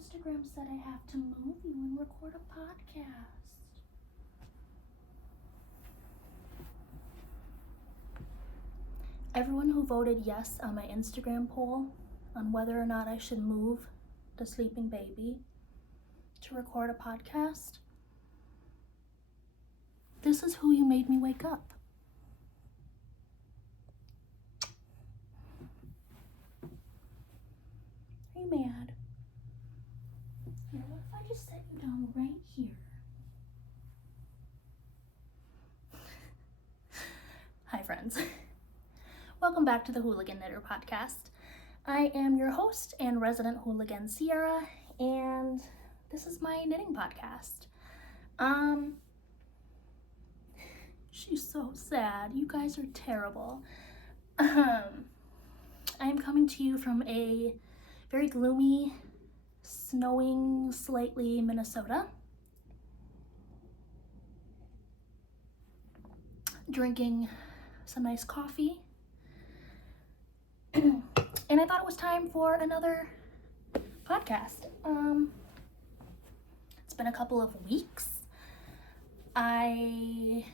Instagram said I have to move you and record a podcast. Everyone who voted yes on my Instagram poll on whether or not I should move the sleeping baby to record a podcast, this is who you made me wake up. Are you mad? Here, what if I just set you down right here? Hi, friends. Welcome back to the Hooligan Knitter podcast. I am your host and resident hooligan, Sierra, and this is my knitting podcast. She's so sad. You guys are terrible. I am coming to you from a very gloomy, snowing slightly Minnesota. Drinking some nice coffee. And I thought it was time for another podcast. It's been a couple of weeks. I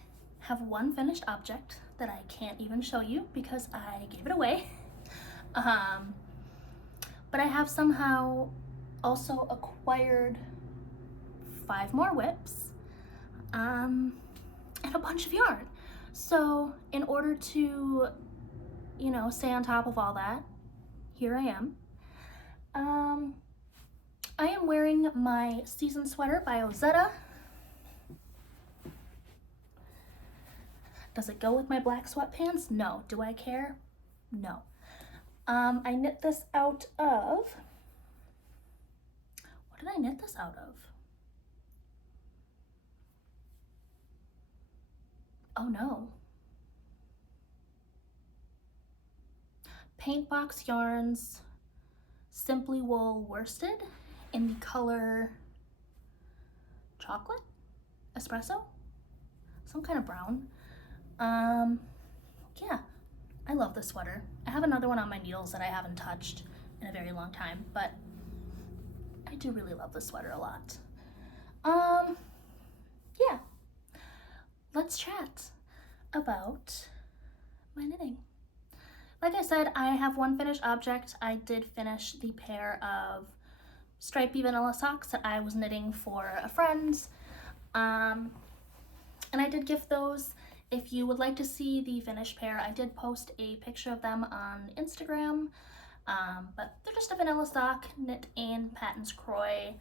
have one finished object that I can't even show you because I gave it away. But I have somehow also acquired 5 more whips and a bunch of yarn. So in order to, stay on top of all that, here I am. I am wearing my season sweater by Ozetta. Does it go with my black sweatpants? No. Do I care? No. I knit this out of, what did I knit this out of? Oh no. Paintbox Yarns Simply Wool Worsted in the color chocolate? Espresso? Some kind of brown. Yeah, I love this sweater. I have another one on my needles that I haven't touched in a very long time, but I do really love this sweater a lot. Yeah, let's chat about my knitting. Like I said, I have one finished object. I did finish the pair of stripy vanilla socks that I was knitting for a friend. And I did gift those. If you would like to see the finished pair, I did post a picture of them on Instagram. But they're just a vanilla sock knit in Patton's Croy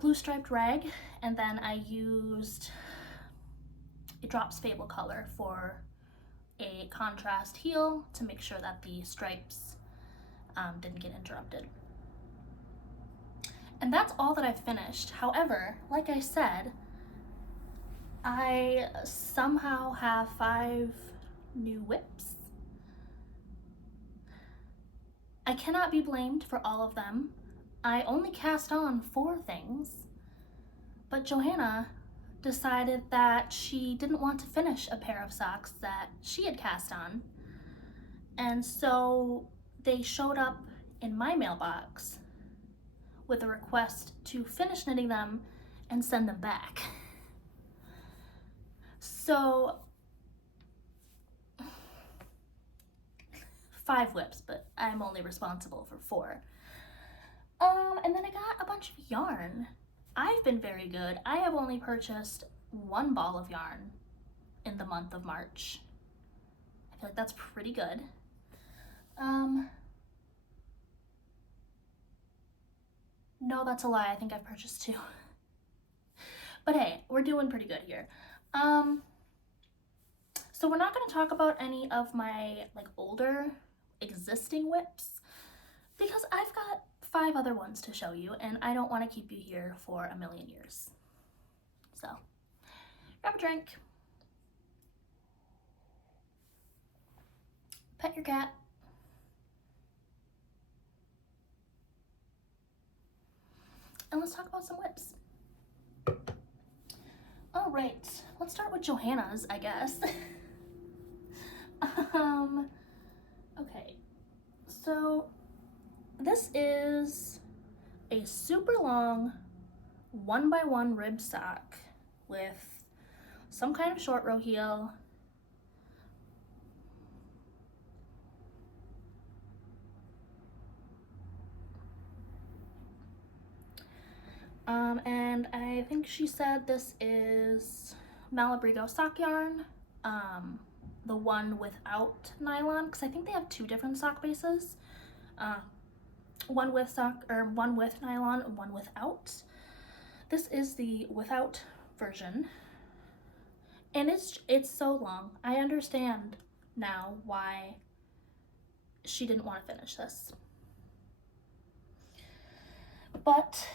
blue striped rag. And then I used a Drops Fable color for a contrast heel to make sure that the stripes didn't get interrupted. And that's all that I've finished. However, like I said, I somehow have 5 new whips. I cannot be blamed for all of them. I only cast on 4 things, but Johanna decided that she didn't want to finish a pair of socks that she had cast on. And so they showed up in my mailbox with a request to finish knitting them and send them back. So 5 whips, but I'm only responsible for 4. And then I got a bunch of yarn. I've been very good. I have only purchased 1 ball of yarn in the month of March. I feel like that's pretty good. No, that's a lie. I think I've purchased 2. But hey, we're doing pretty good here. So we're not going to talk about any of my older existing whips because I've got 5 other ones to show you and I don't want to keep you here for a million years. So grab a drink, pet your cat, and let's talk about some whips. All right, let's start with Johanna's, I guess. Okay, so this is a super long 1x1 rib sock with some kind of short row heel. And I think she said this is Malabrigo sock yarn, the one without nylon, because I think they have two different sock bases, one with nylon and one without. This is the without version, and it's so long. I understand now why she didn't want to finish this, but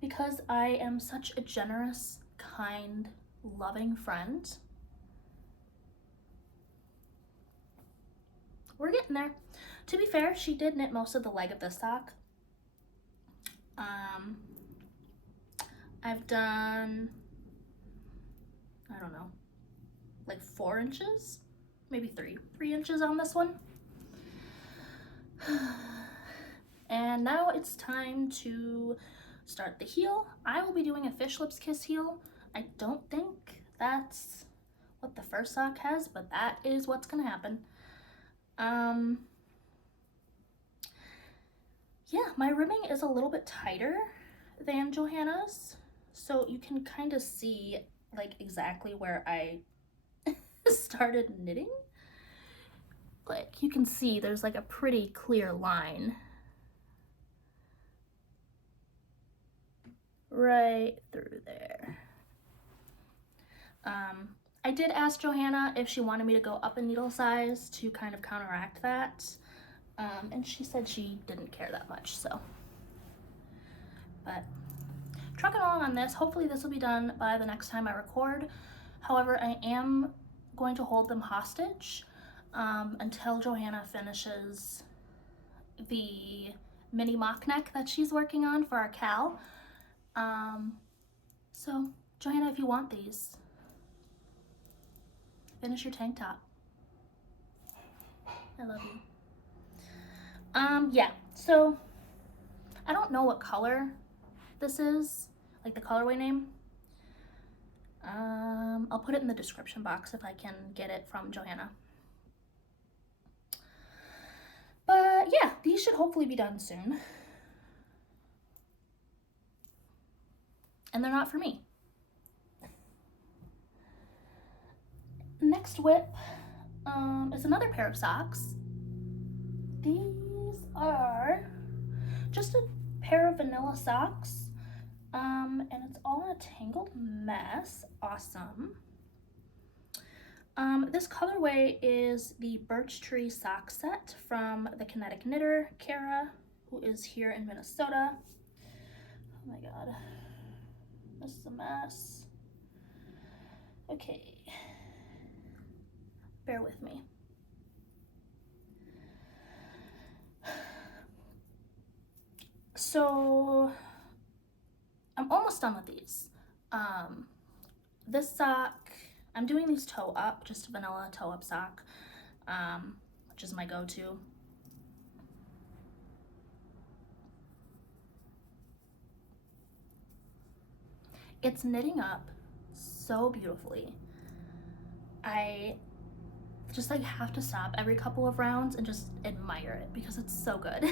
because I am such a generous, kind, loving friend, we're getting there. To be fair, she did knit most of the leg of this sock. I've done, I don't know, like 4 inches, maybe 3 inches on this one. And now it's time to start the heel. I will be doing a fish lips kiss heel. I don't think that's what the first sock has, but that is what's gonna happen. Yeah, my ribbing is a little bit tighter than Johanna's, so you can kind of see like exactly where I started knitting. Like you can see there's like a pretty clear line right through there. I did ask Johanna if she wanted me to go up in needle size to kind of counteract that, and she said she didn't care that much, so. But trucking along on this. Hopefully this will be done by the next time I record. However, I am going to hold them hostage until Johanna finishes the mini mock neck that she's working on for our Cal. So Johanna, if you want these, finish your tank top. I love you. Yeah, so I don't know what color this is, like the colorway name. I'll put it in the description box if I can get it from Johanna. But yeah, these should hopefully be done soon. And they're not for me. Next whip is another pair of socks. These are just a pair of vanilla socks, and it's all in a tangled mess. Awesome. This colorway is the Birch Tree sock set from the Kinetic knitter, Kara, who is here in Minnesota. Oh my god, this is a mess. Okay, bear with me. So I'm almost done with these. This sock, I'm doing these toe up, just a vanilla toe up sock, which is my go-to. It's knitting up so beautifully. I just like have to stop every couple of rounds and just admire it because it's so good.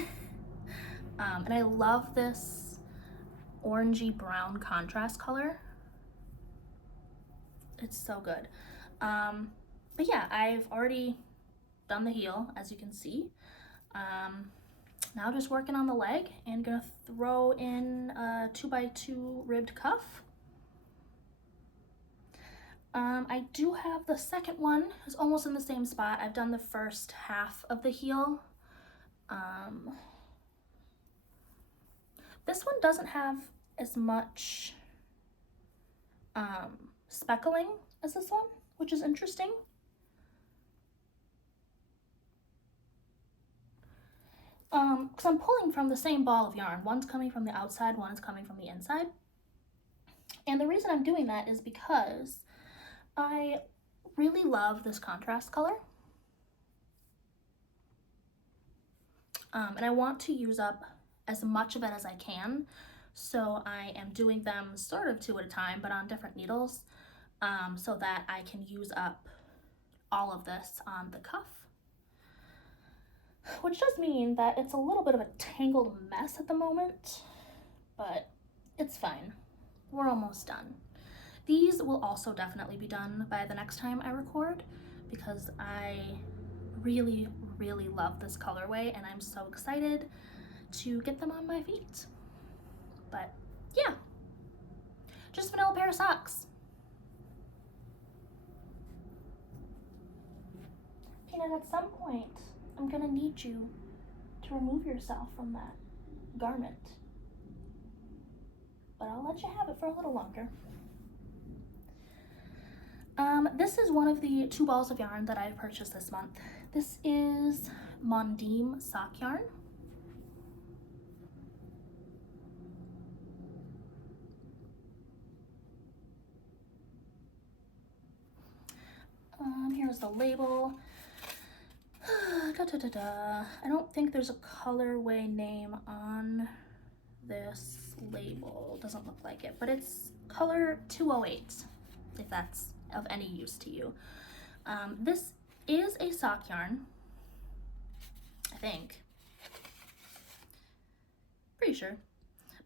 And I love this orangey brown contrast color. It's so good. But yeah, I've already done the heel, as you can see. Now just working on the leg and gonna throw in a 2x2 ribbed cuff. I do have the second one. It's almost in the same spot. I've done the first half of the heel. This one doesn't have as much speckling as this one, which is interesting. Because I'm pulling from the same ball of yarn. One's coming from the outside, one is coming from the inside. And the reason I'm doing that is because I really love this contrast color. And I want to use up as much of it as I can. So I am doing them sort of 2 at a time, but on different needles, so that I can use up all of this on the cuff. Which does mean that it's a little bit of a tangled mess at the moment, but it's fine. We're almost done. These will also definitely be done by the next time I record, because I really, really love this colorway and I'm so excited to get them on my feet. But yeah, just a vanilla pair of socks. Peanut, at some point, I'm gonna need you to remove yourself from that garment. But I'll let you have it for a little longer. This is one of the 2 balls of yarn that I've purchased this month. This is Mondim sock yarn. Here's the label. I don't think there's a colorway name on this label. Doesn't look like it, but it's color 208, if that's of any use to you. This is a sock yarn, I think. Pretty sure.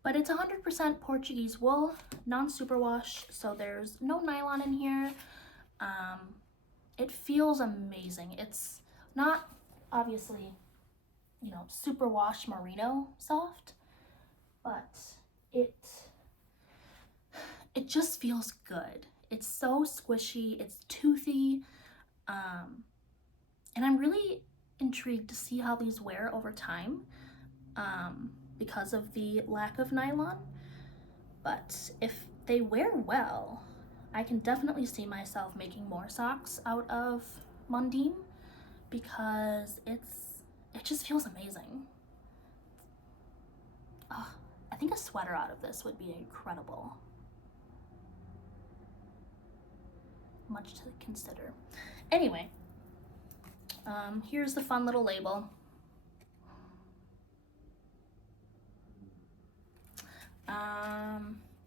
But it's 100% Portuguese wool, non-superwash, so there's no nylon in here. It feels amazing. It's not obviously, you know, superwash merino soft, but it just feels good. It's so squishy, it's toothy, and I'm really intrigued to see how these wear over time, because of the lack of nylon. But if they wear well, I can definitely see myself making more socks out of Mondim, because it just feels amazing. Oh, I think a sweater out of this would be incredible. Much to consider. Anyway, here's the fun little label.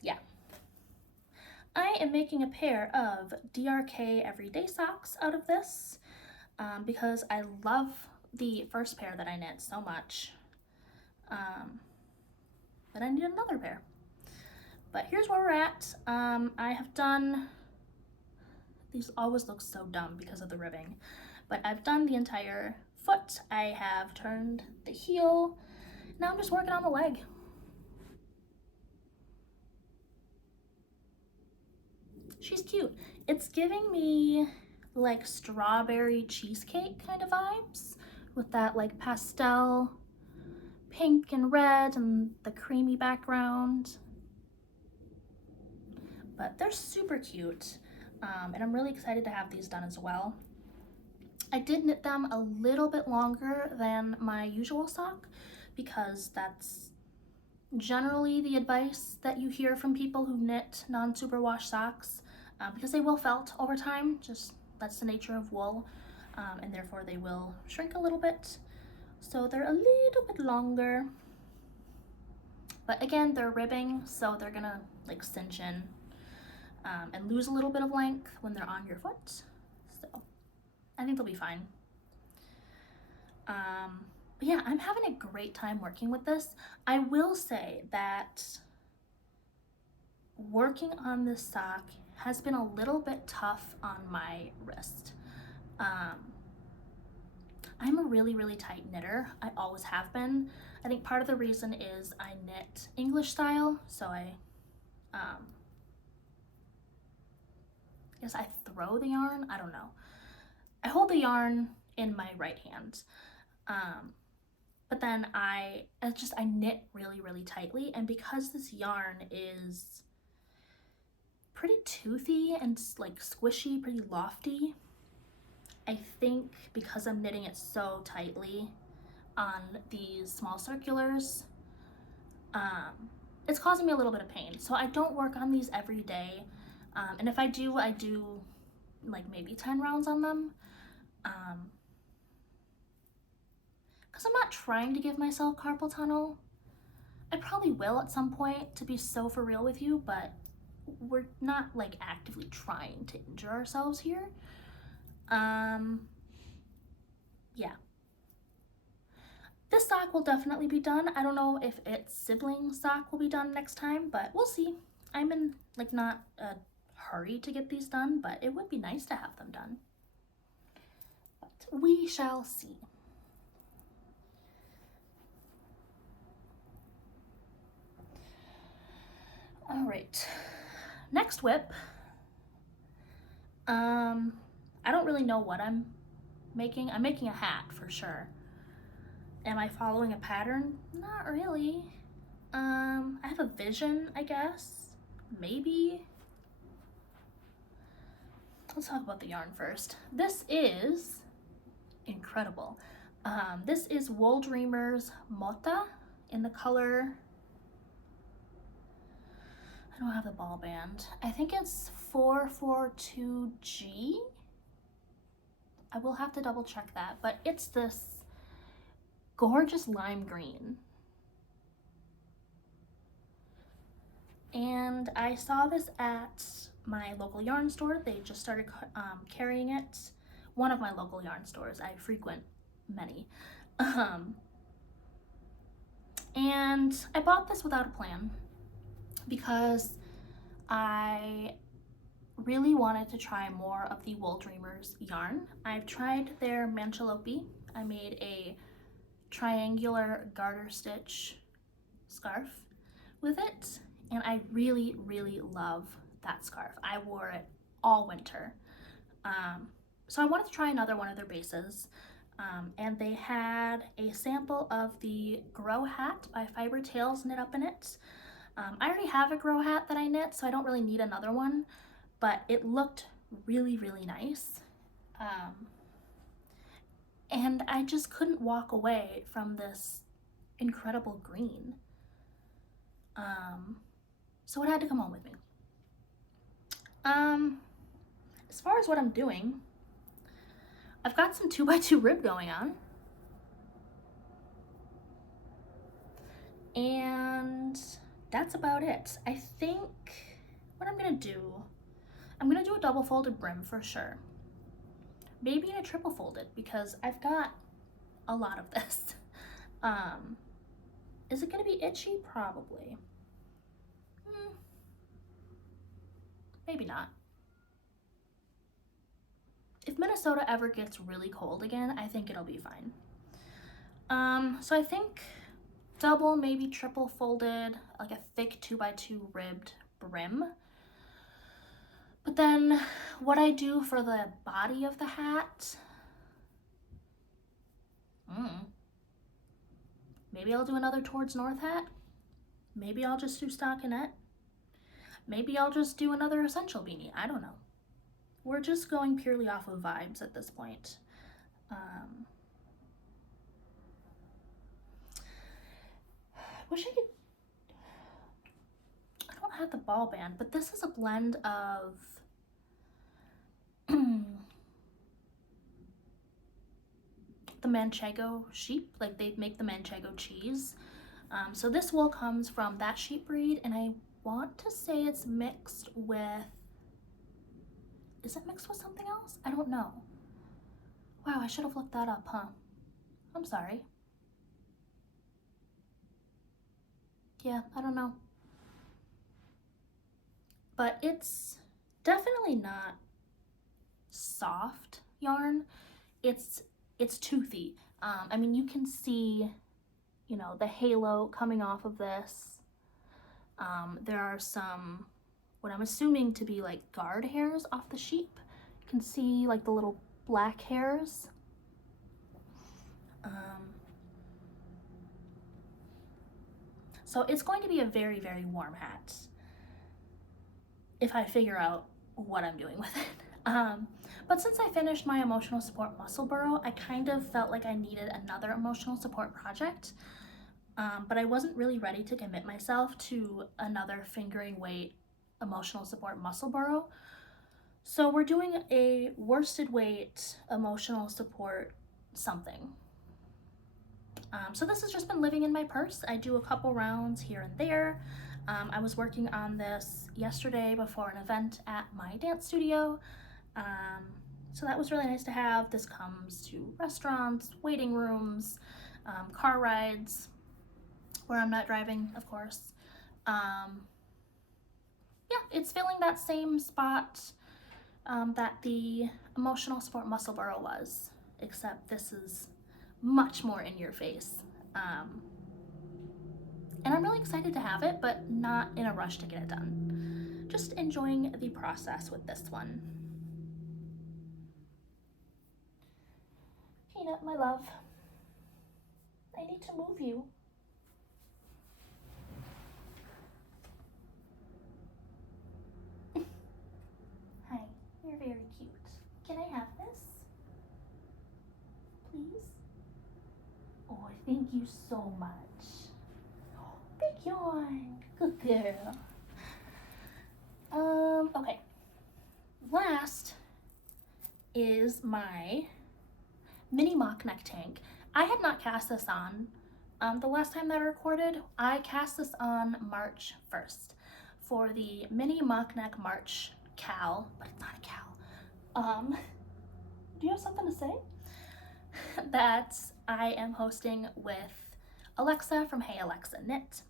Yeah. I am making a pair of DRK everyday socks out of this, because I love the first pair that I knit so much, but I need another pair. But here's where we're at. I have done, these always look so dumb because of the ribbing, but I've done the entire foot. I have turned the heel. Now I'm just working on the leg. She's cute. It's giving me like strawberry cheesecake kind of vibes, with that like pastel pink and red and the creamy background. But they're super cute, and I'm really excited to have these done as well. I did knit them a little bit longer than my usual sock, because that's generally the advice that you hear from people who knit non-superwash socks, because they will felt over time. Just that's the nature of wool, and therefore they will shrink a little bit. So they're a little bit longer, but again, they're ribbing, so they're gonna like cinch in and lose a little bit of length when they're on your foot. So I think they'll be fine. But yeah, I'm having a great time working with this. I will say that working on this sock has been a little bit tough on my wrist. I'm a really, really tight knitter. I always have been. I think part of the reason is I knit English style, so I guess I throw the yarn. I don't know. I hold the yarn in my right hand, but then I knit really, really tightly, and because this yarn is pretty toothy and like squishy, pretty lofty, I think because I'm knitting it so tightly on these small circulars, it's causing me a little bit of pain. So I don't work on these every day, and if I do like maybe 10 rounds on them, because I'm not trying to give myself carpal tunnel. I probably will at some point, to be so for real with you, but we're not like actively trying to injure ourselves here. Yeah. This sock will definitely be done. I don't know if its sibling sock will be done next time, but we'll see. I'm in like not a hurry to get these done, but it would be nice to have them done. But we shall see. All right, next whip. I don't really know what I'm making. I'm making a hat for sure. Am I following a pattern? Not really. I have a vision, I guess. Maybe. Let's talk about the yarn first. This is incredible. This is Wool Dreamers Mota in the color, I don't have the ball band. I think it's 442G. I will have to double check that, but it's this gorgeous lime green. And I saw this at my local yarn store. They just started carrying it. One of my local yarn stores. I frequent many. And I bought this without a plan because I really wanted to try more of the Wool Dreamers yarn. I've tried their Manchalope. I made a triangular garter stitch scarf with it, and I really, really love that scarf. I wore it all winter. So I wanted to try another one of their bases, and they had a sample of the Grow hat by Fiber Tales knit up in it. I already have a Grow hat that I knit, so I don't really need another one, but it looked really, really nice. And I just couldn't walk away from this incredible green. So it had to come home with me. As far as what I'm doing, I've got some 2x2 rib going on. And that's about it. I think what I'm gonna do a double folded brim for sure. Maybe a triple folded because I've got a lot of this. Is it gonna be itchy? Probably. Maybe not. If Minnesota ever gets really cold again, I think it'll be fine. So I think double, maybe triple folded, like a thick 2x2 ribbed brim. But then what I do for the body of the hat, maybe I'll do another Towards North hat. Maybe I'll just do stockinette. Maybe I'll just do another essential beanie. I don't know. We're just going purely off of vibes at this point. Wish I could. I don't have the ball band, but this is a blend of the Manchego sheep, like they make the Manchego cheese. So this wool comes from that sheep breed, and I want to say it's mixed with, is it mixed with something else? I don't know. Wow, I should have looked that up, huh? I'm sorry. Yeah, I don't know. But it's definitely not soft yarn. It's toothy. I mean, you can see, you know, the halo coming off of this. There are some, what I'm assuming to be like guard hairs off the sheep. You can see like the little black hairs. So it's going to be a very, very warm hat if I figure out what I'm doing with it. But since I finished my emotional support muscle burrow, I kind of felt like I needed another emotional support project. But I wasn't really ready to commit myself to another fingering weight emotional support muscle burrow. So we're doing a worsted weight emotional support something. So this has just been living in my purse. I do a couple rounds here and there. I was working on this yesterday before an event at my dance studio. So that was really nice to have. This comes to restaurants, waiting rooms, car rides, where I'm not driving, of course. Yeah, it's filling that same spot that the emotional support muscle burrow was, except this is much more in your face. And I'm really excited to have it, but not in a rush to get it done. Just enjoying the process with this one. Peanut, my love, I need to move you. Hi, you're very cute. Can I have this? Please? Oh, thank you so much. Oh, big yawn. Good girl. Okay. Last is my mini mock neck tank. I had not cast this on the last time that I recorded. I cast this on March 1st for the mini mock neck March cal, but it's not a cal. Do you have something to say? That I am hosting with Alexa from Hey Alexa Knit.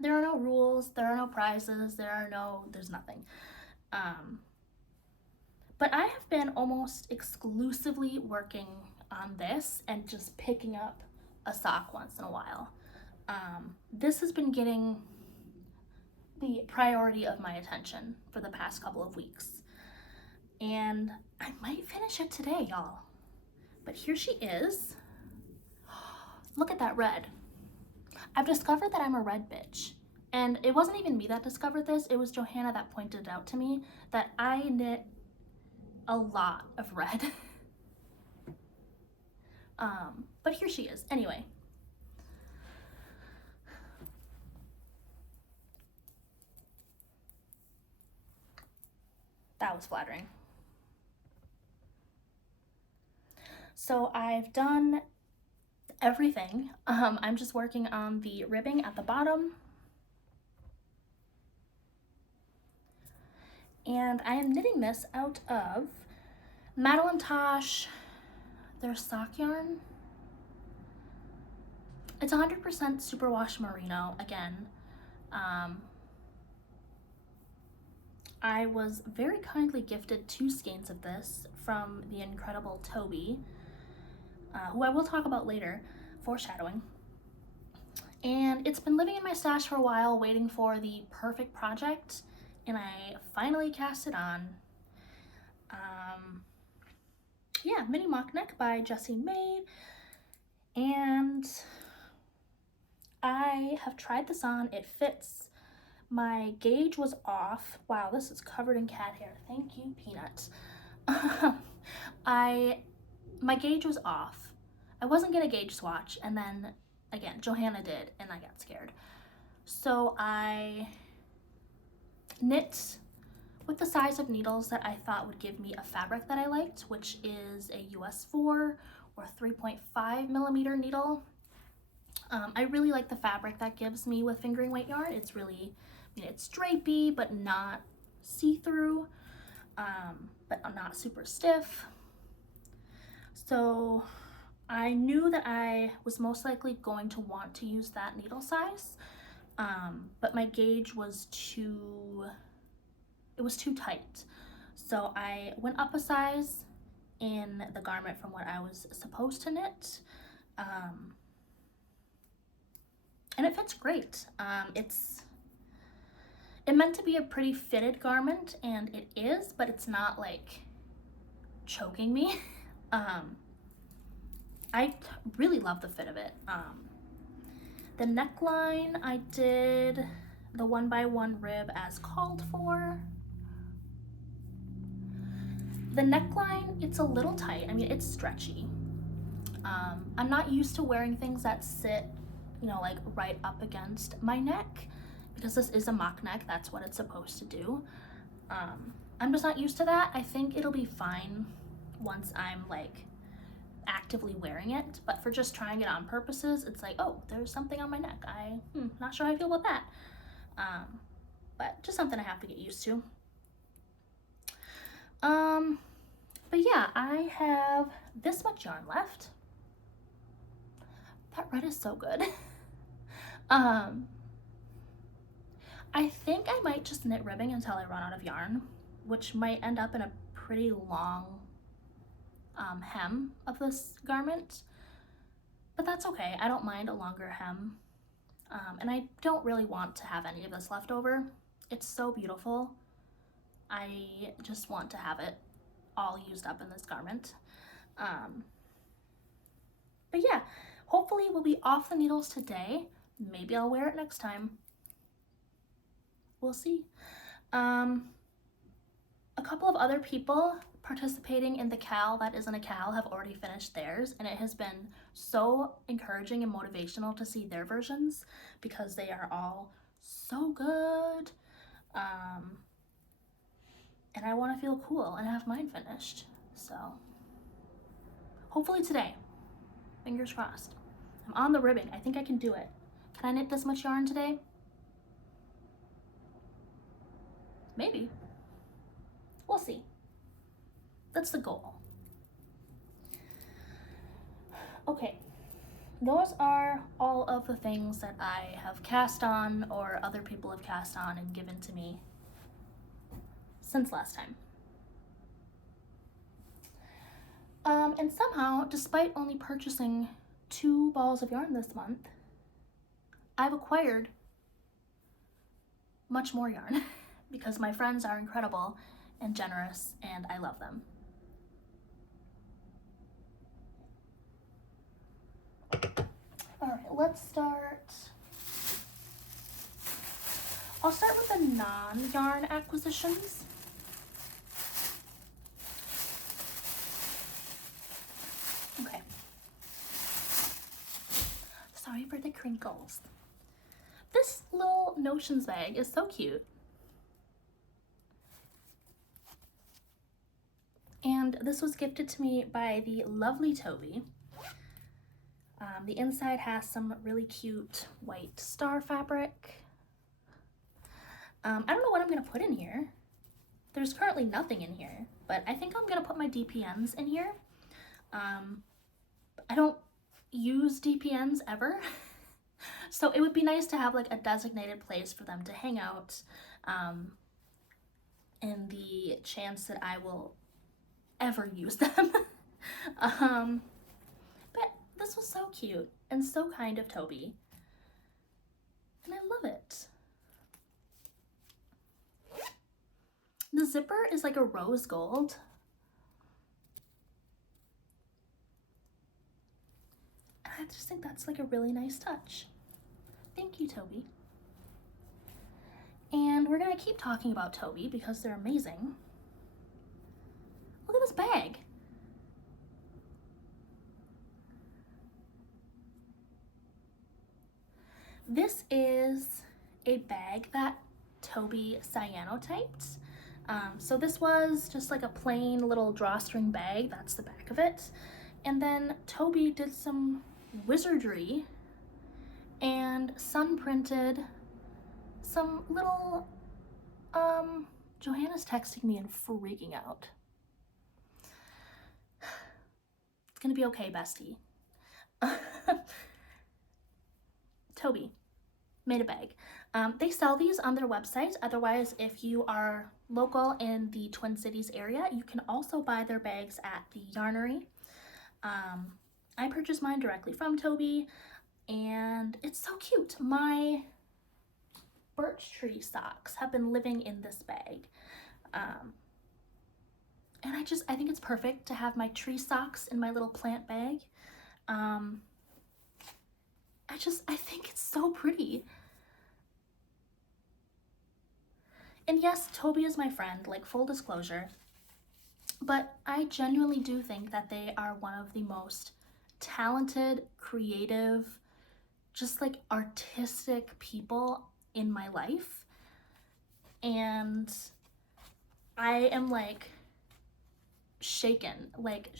There are no rules, there are no prizes, there's nothing. But I have been almost exclusively working on this and just picking up a sock once in a while. This has been getting the priority of my attention for the past couple of weeks. And I might finish it today, y'all. But here she is. Look at that red. I've discovered that I'm a red bitch. And it wasn't even me that discovered this, it was Johanna that pointed out to me that I knit a lot of red. But here she is. Anyway. That was flattering. So I've done everything. I'm just working on the ribbing at the bottom. And I am knitting this out of Madeline, Tosh, their sock yarn. It's 100% superwash merino again. I was very kindly gifted 2 skeins of this from the incredible Tauby, who I will talk about later, foreshadowing. And it's been living in my stash for a while, waiting for the perfect project, and I finally cast it on. Yeah, Mini Mock Neck by Jessie made, and I have tried this on. It fits. My gauge was off. Wow, this is covered in cat hair. Thank you, Peanut. My gauge was off. I wasn't gonna gauge swatch, and then again, Johanna did, and I got scared. So I knit with the size of needles that I thought would give me a fabric that I liked, which is a US 4 or 3.5 millimeter needle. I really like the fabric that gives me with fingering weight yarn. It's really, it's drapey, but not see-through, but not super stiff. So I knew that I was most likely going to want to use that needle size, but my gauge was too tight. So I went up a size in the garment from what I was supposed to knit. And it fits great. It meant to be a pretty fitted garment, and it is, but it's not like choking me. I really love the fit of it. The neckline, I did the 1x1 rib as called for. The neckline, it's a little tight. It's stretchy. I'm not used to wearing things that sit, like right up against my neck, because this is a mock neck. That's what it's supposed to do. I'm just not used to that. I think it'll be fine once I'm like actively wearing it, but for just trying it on purposes, it's like, oh, there's something on my neck. Not sure how I feel about that. But just something I have to get used to. But yeah, I have this much yarn left. That red is so good. I think I might just knit ribbing until I run out of yarn, which might end up in a pretty long hem of this garment, but that's okay. I don't mind a longer hem, and I don't really want to have any of this left over. It's so beautiful. I just want to have it all used up in this garment. But yeah, hopefully we'll be off the needles today. Maybe I'll wear it next time. We'll see. A couple of other people participating in the Cal that isn't a Cal have already finished theirs, and it has been so encouraging and motivational to see their versions because they are all so good. And I want to feel cool and have mine finished. So hopefully today, fingers crossed. I'm on the ribbing. I think I can do it. Can I knit this much yarn today? Maybe. We'll see. That's the goal. Okay, those are all of the things that I have cast on or other people have cast on and given to me since last time. And somehow, despite only purchasing 2 balls of yarn this month, I've acquired much more yarn because my friends are incredible and generous and I love them. All right, let's start. I'll start with the non-yarn acquisitions. Okay. Sorry for the crinkles. This little notions bag is so cute. And this was gifted to me by the lovely Tauby. The inside has some really cute white star fabric. I don't know what I'm gonna put in here. There's currently nothing in here, but I think I'm gonna put my DPNs in here. I don't use DPNs ever, so it would be nice to have like a designated place for them to hang out, in the chance that I will ever use them. But this was so cute and so kind of Tauby, and I love it. The zipper is like a rose gold. And I just think that's like a really nice touch. Thank you, Tauby. And we're gonna keep talking about Tauby because they're amazing. Look at this bag. This is a bag that Tauby cyanotyped. So this was just like a plain little drawstring bag. That's the back of it. And then Tauby did some wizardry and sun printed some little, Johanna's texting me and freaking out. It's gonna be okay, bestie. Tauby made a bag. They sell these on their website. Otherwise, if you are local in the Twin Cities area, you can also buy their bags at the Yarnery. I purchased mine directly from Tauby, and it's so cute. My birch tree socks have been living in this bag. And I think it's perfect to have my tree socks in my little plant bag. I think it's so pretty. And yes, Tauby is my friend, like full disclosure, but I genuinely do think that they are one of the most talented, creative, just like artistic people in my life. And I am like shaken. Like,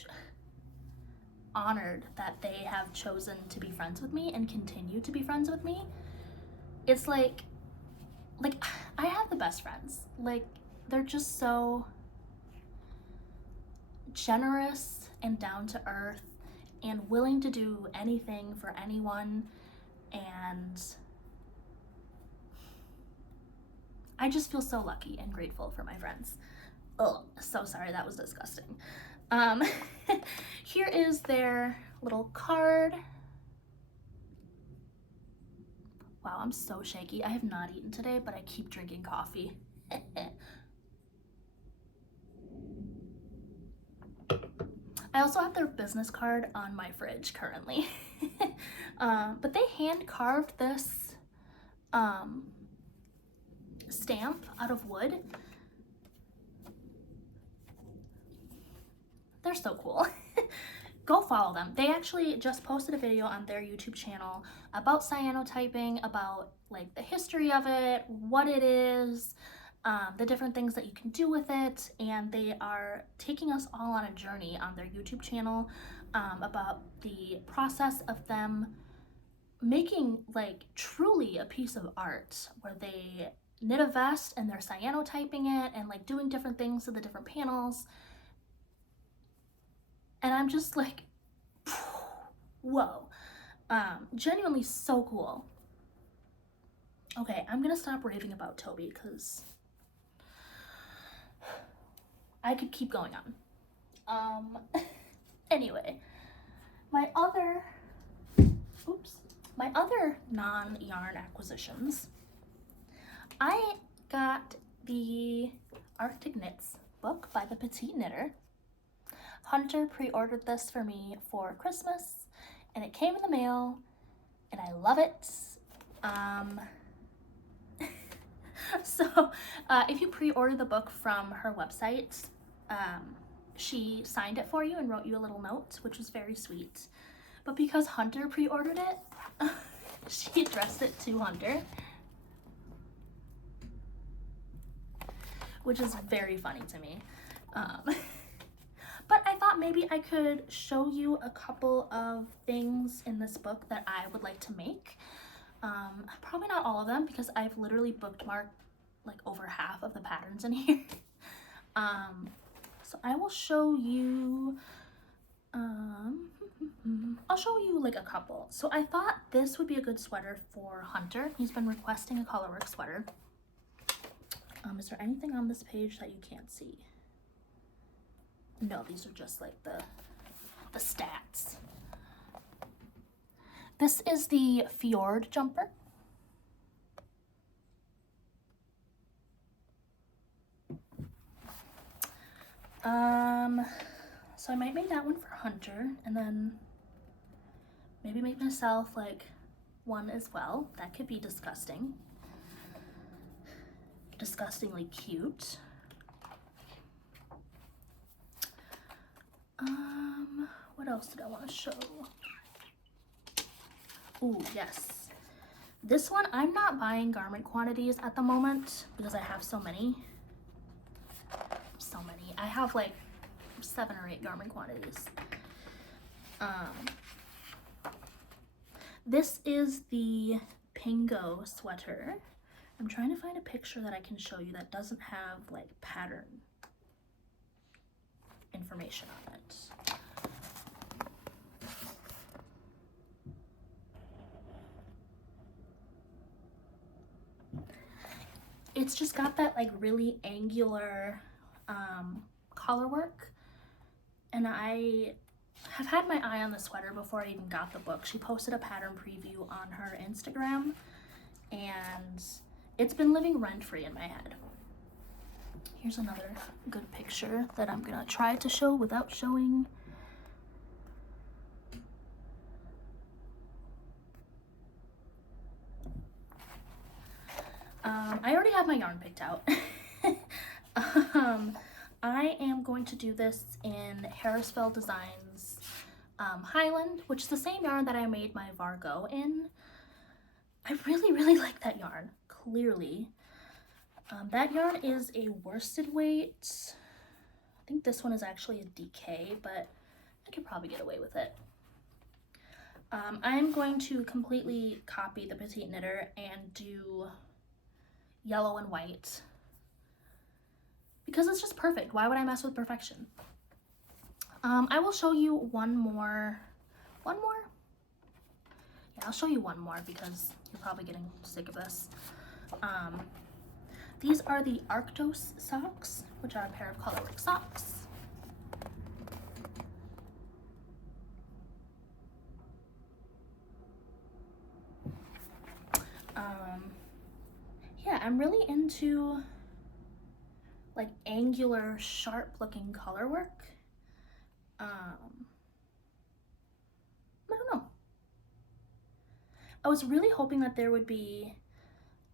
honored that they have chosen to be friends with me and continue to be friends with me. It's like I have the best friends. Like, they're just so generous and down to earth and willing to do anything for anyone, and I just feel so lucky and grateful for my friends. Oh, so sorry, that was disgusting. Here is their little card. Wow, I'm so shaky. I have not eaten today, but I keep drinking coffee. I also have their business card on my fridge currently. But they hand carved this stamp out of wood. They're so cool. Go follow them. They actually just posted a video on their YouTube channel about cyanotyping, about like the history of it, what it is, the different things that you can do with it, and they are taking us all on a journey on their YouTube channel about the process of them making like truly a piece of art, where they knit a vest and they're cyanotyping it and like doing different things to the different panels. And I'm just like, whoa, genuinely so cool. Okay, I'm gonna stop raving about Tauby because I could keep going on. Anyway, my other non-yarn acquisitions, I got the Arctic Knits book by the Petite knitter. Hunter pre-ordered this for me for Christmas, and it came in the mail, and I love it. So if you pre-order the book from her website, she signed it for you and wrote you a little note, which was very sweet. But because Hunter pre-ordered it, she addressed it to Hunter, which is very funny to me. But I thought maybe I could show you a couple of things in this book that I would like to make. Probably not all of them, because I've literally bookmarked like over half of the patterns in here. So I will show you, I'll show you like a couple. So I thought this would be a good sweater for Hunter. He's been requesting a colorwork sweater. Is there anything on this page that you can't see? No, these are just like the stats. This is the Fjord jumper. So I might make that one for Hunter, and then maybe make myself like one as well. That could be disgusting. Disgustingly cute. What else did I want to show? Ooh, yes. This one, I'm not buying garment quantities at the moment because I have so many. I have like 7 or 8 garment quantities. This is the Pingo sweater. I'm trying to find a picture that I can show you that doesn't have like pattern information on it. It's just got that like really angular collar work, and I have had my eye on the sweater before I even got the book. She posted a pattern preview on her Instagram, and it's been living rent-free in my head. Here's another good picture that I'm gonna try to show without showing. I already have my yarn picked out. I am going to do this in Harrisville Designs Highland, which is the same yarn that I made my Vargo in. I really like that yarn, clearly. That yarn is a worsted weight. I think this one is actually a DK, but could probably get away with it. I'm going to completely copy the Petite Knitter and do yellow and white because it's just perfect. Why would I mess with perfection? I will show you one more. Yeah, I'll show you one more because you're probably getting sick of this. These are the Arktos socks, which are a pair of colorwork socks. Yeah, I'm really into like angular, sharp looking color work. I don't know. I was really hoping that there would be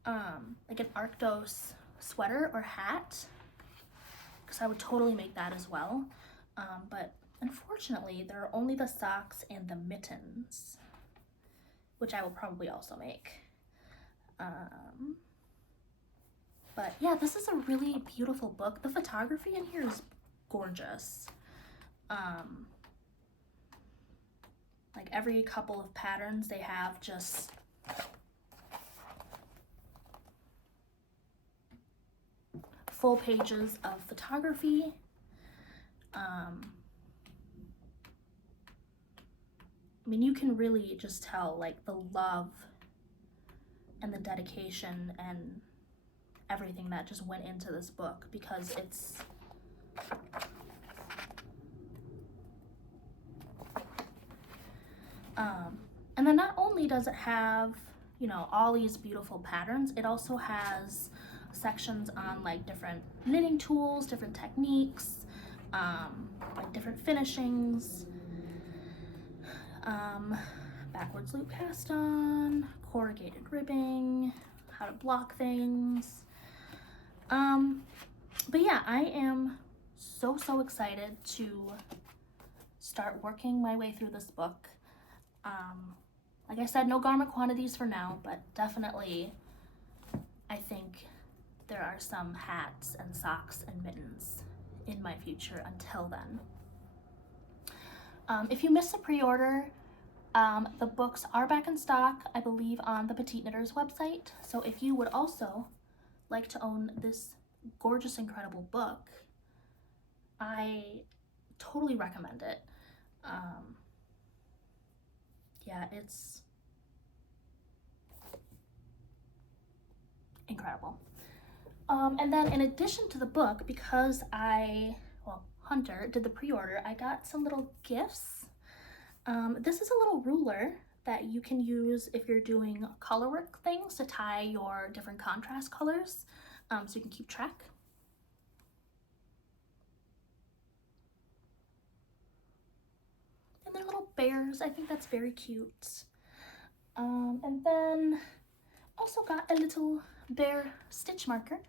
like an Arktos sweater or hat, because I would totally make that as well. But unfortunately, there are only the socks and the mittens, which I will probably also make. But yeah, this is a really beautiful book. The photography in here is gorgeous. Like every couple of patterns, they have just full pages of photography. I mean, you can really just tell like the love and the dedication and everything that just went into this book, because it's and then not only does it have, you know, all these beautiful patterns, it also has sections on like different knitting tools, different techniques, like different finishings, backwards loop cast on, corrugated ribbing, how to block things. But yeah, I am so excited to start working my way through this book. Like I said, no garment quantities for now, but definitely I think there are some hats and socks and mittens in my future until then. If you missed the pre-order, the books are back in stock, I believe, on the Petite Knitter's website. So if you would also like to own this gorgeous, incredible book, I totally recommend it. Yeah, it's incredible. And then in addition to the book, because Hunter did the pre-order, I got some little gifts. This is a little ruler that you can use if you're doing colorwork things to tie your different contrast colors, so you can keep track. And they're little bears. I think that's very cute. And then also got a little bear stitch marker,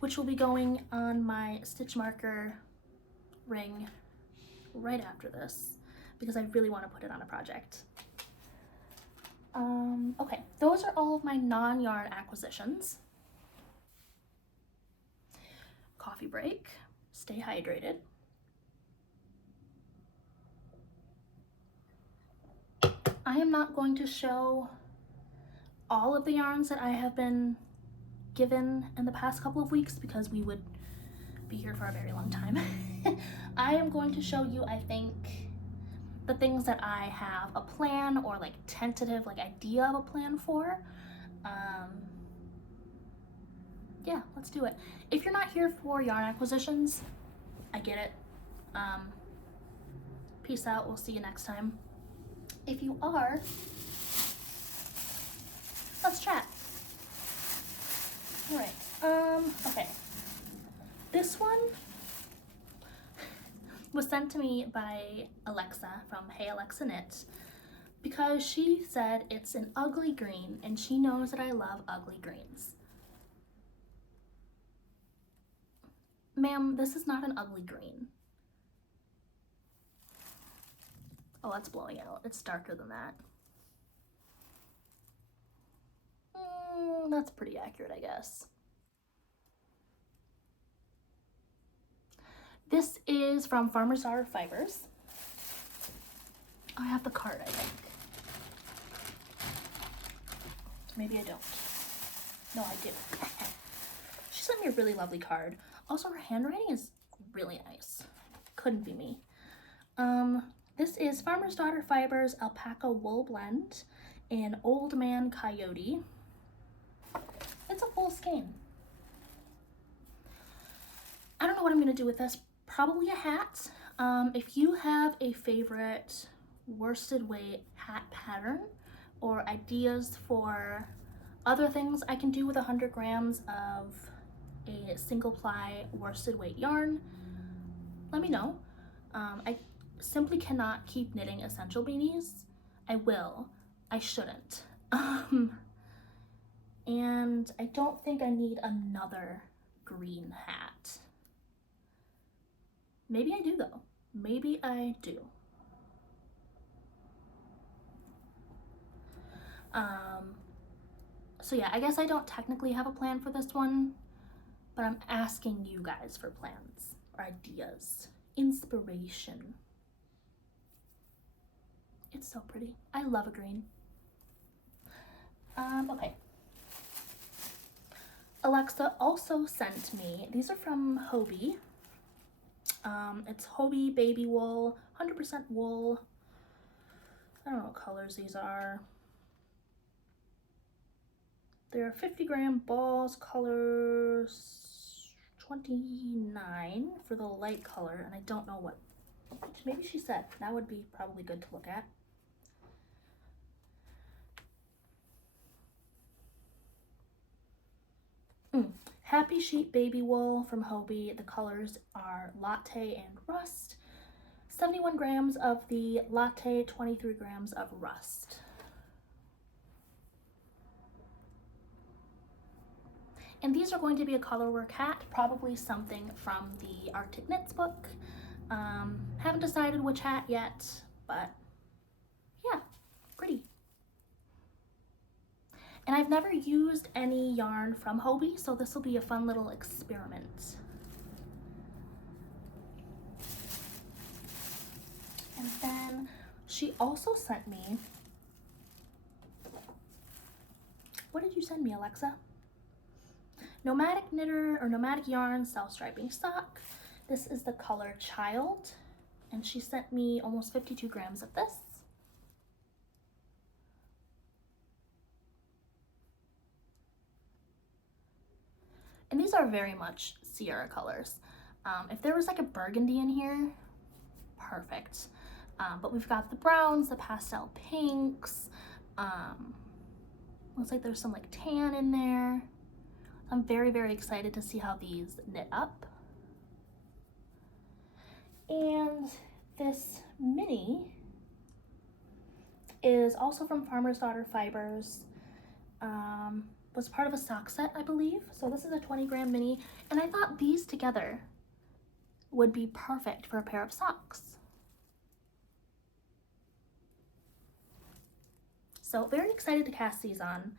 which will be going on my stitch marker ring right after this, because I really want to put it on a project. Okay, those are all of my non-yarn acquisitions. Coffee break, stay hydrated. I am not going to show all of the yarns that I have been given in the past couple of weeks, because we would be here for a very long time. I am going to show you, I think, the things that I have a plan or like tentative like idea of a plan for. Yeah, let's do it. If you're not here for yarn acquisitions, I get it. Peace out, we'll see you next time. If you are, let's chat. All right, okay. This one was sent to me by Alexa from Hey Alexa Knit, because she said it's an ugly green and she knows that I love ugly greens. Ma'am, this is not an ugly green. Oh, that's blowing out. It's darker than that. That's pretty accurate, I guess. This is from Farmer's Daughter Fibers. I have the card, I think. Maybe I don't. No, I do. She sent me a really lovely card. Also, her handwriting is really nice. Couldn't be me. This is Farmer's Daughter Fibers Alpaca Wool Blend in Old Man Coyote. It's a full skein. I don't know what I'm going to do with this. Probably a hat. If you have a favorite worsted weight hat pattern or ideas for other things I can do with 100 grams of a single ply worsted weight yarn, let me know. I simply cannot keep knitting essential beanies. I will. I shouldn't. And I don't think I need another green hat. Maybe I do though. Maybe I do. So yeah, I guess I don't technically have a plan for this one, but I'm asking you guys for plans or ideas, inspiration. It's so pretty. I love a green. Okay. Alexa also sent me, these are from Hobbii. It's Hobbii baby wool, 100% wool. I don't know what colors these are. They're 50-gram balls, colors 29 for the light color, and I don't know what, maybe she said. That would be probably good to look at. Happy Sheep baby wool from Hobbii. The colors are Latte and Rust. 71 grams of the Latte, 23 grams of Rust. And these are going to be a colorwork hat, probably something from the Arctic Knits book. Haven't decided which hat yet, but yeah, pretty. And I've never used any yarn from Hobbii, so this will be a fun little experiment. And then she also sent me, what did you send me, Alexa? Nomadic Knitter or Nomadic Yarns self-striping sock. This is the color Child, and she sent me almost 52 grams of this. And these are very much Sierra colors. If there was like a burgundy in here, perfect. But we've got the browns, the pastel pinks. Looks like there's some like tan in there. I'm very, very excited to see how these knit up. And this mini is also from Farmer's Daughter Fibers. Was part of a sock set, I believe. So this is a 20-gram mini, and I thought these together would be perfect for a pair of socks. So very excited to cast these on.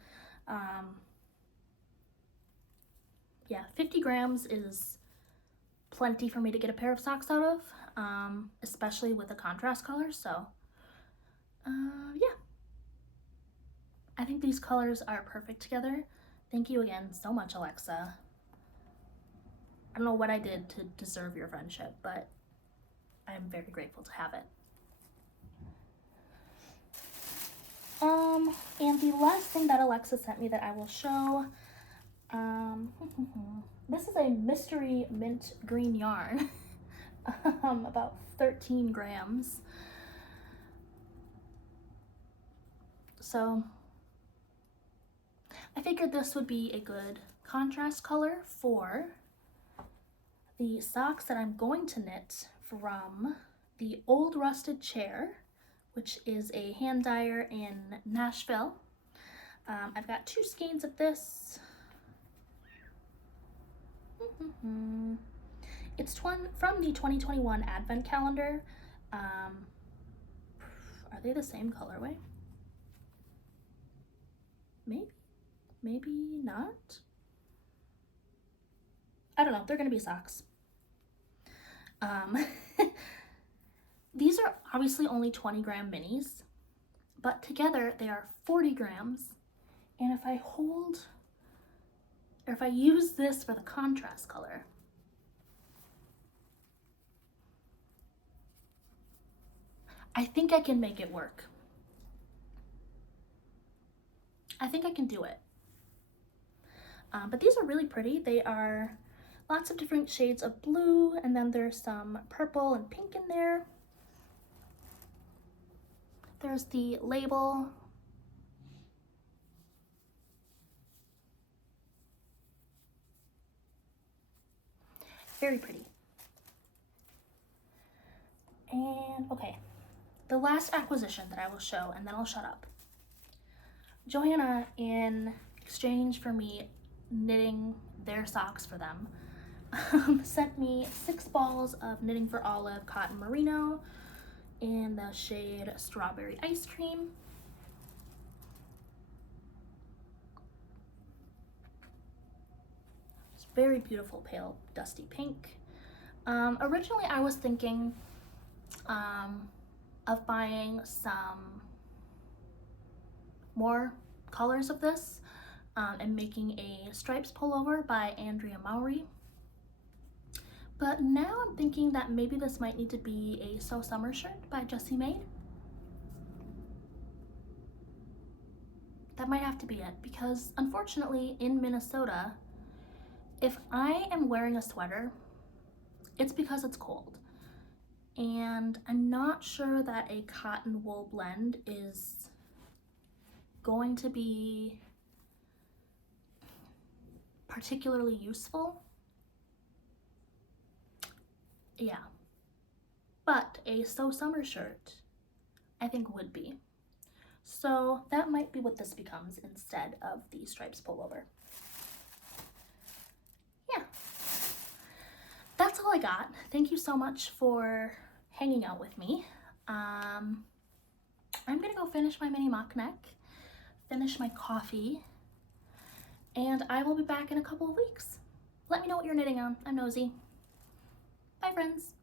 Yeah, 50 grams is plenty for me to get a pair of socks out of, especially with the contrast colors. So yeah, I think these colors are perfect together. Thank you again so much, Alexa. I don't know what I did to deserve your friendship, but I'm very grateful to have it. And the last thing that Alexa sent me that I will show, this is a mystery mint green yarn, about 13 grams. So I figured this would be a good contrast color for the socks that I'm going to knit from the Old Rusted Chair, which is a hand dyer in Nashville. I've got 2 skeins of this. It's from the 2021 Advent Calendar. Are they the same colorway? Maybe not. I don't know. They're gonna be socks. Um, these are obviously only 20-gram minis, but together they are 40 grams. And if I use this for the contrast color, I think I can make it work. I think I can do it. But these are really pretty. They are lots of different shades of blue, and then there's some purple and pink in there. There's the label. Very pretty. And okay, the last acquisition that I will show, and then I'll shut up. Johanna, in exchange for me knitting their socks for them, sent me 6 balls of Knitting for Olive cotton merino in the shade Strawberry Ice Cream. It's very beautiful pale dusty pink. Originally I was thinking of buying some more colors of this and making a stripes pullover by Andrea Mowry. But now I'm thinking that maybe this might need to be a So Summer shirt by Jessie made. That might have to be it, because unfortunately in Minnesota, if I am wearing a sweater, it's because it's cold. And I'm not sure that a cotton wool blend is going to be particularly useful. Yeah, but a So Summer shirt I think would be. So that might be what this becomes instead of the stripes pullover. Yeah, that's all I got. Thank you so much for hanging out with me. I'm gonna go finish my mini mock neck, finish my coffee, and I will be back in a couple of weeks. Let me know what you're knitting on. I'm nosy. Bye, friends.